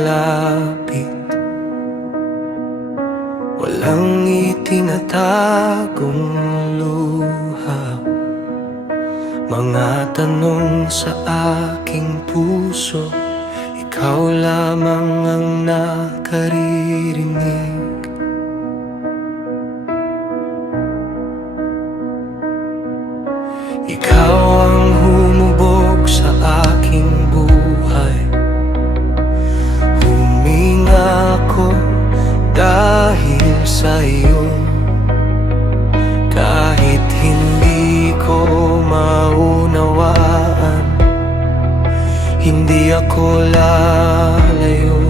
malapit, walang itinatagong luha. Mga tanong sa aking puso, ikaw lamang ang nakaririnig. Ikaw ang humubog sa aking buhay. Huminga ako dahil sa iyo. Kahit hindi ko maunawaan, hindi ako lalayo.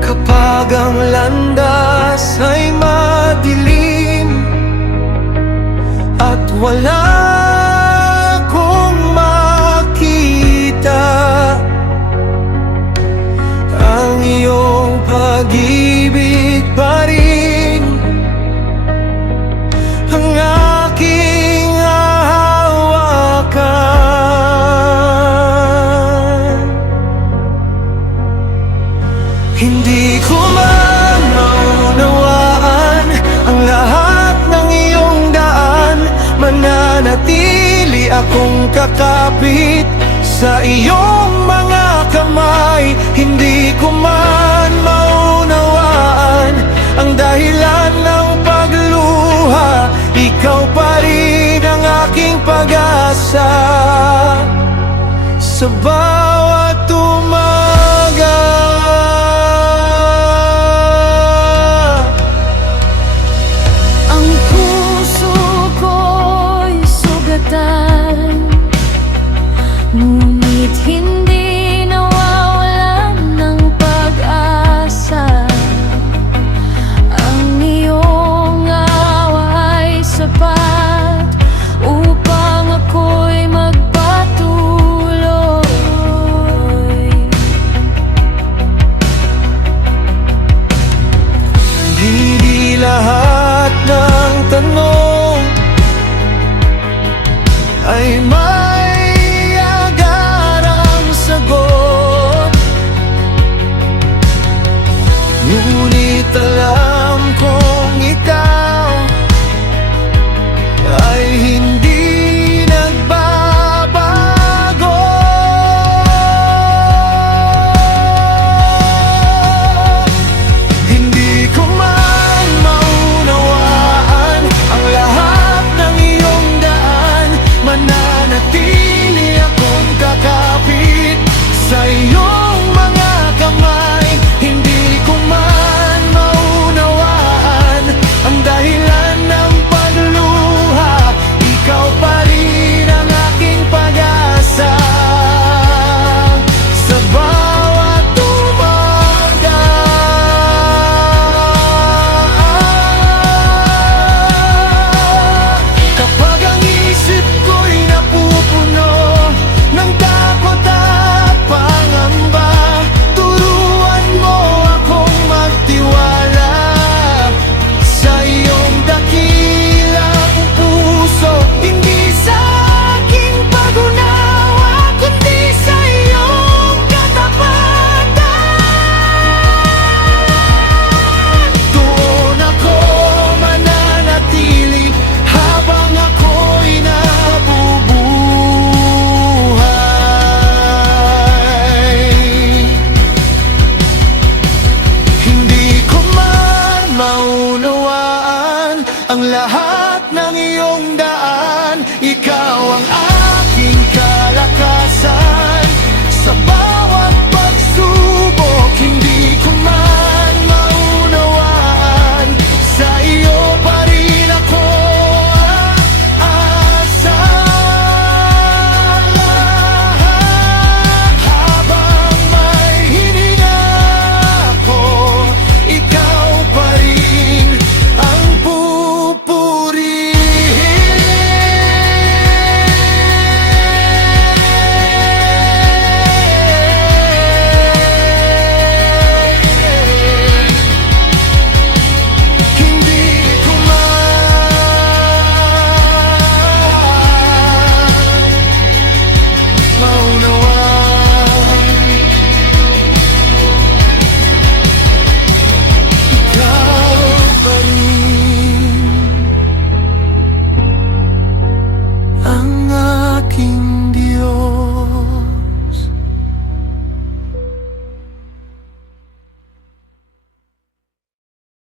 Kapag ang landas ay madilim at wala akong makita, ang iyong pag-ibig pa rin ang aking hahawakan. Hindi ko man maunawaan ang lahat ng iyong daan, mananatili akong kakapit sa iyong mga kamay. Hindi ko man maunawaan ang dahilan ng pagluha, ikaw pa rin ang aking pag-asa. Sa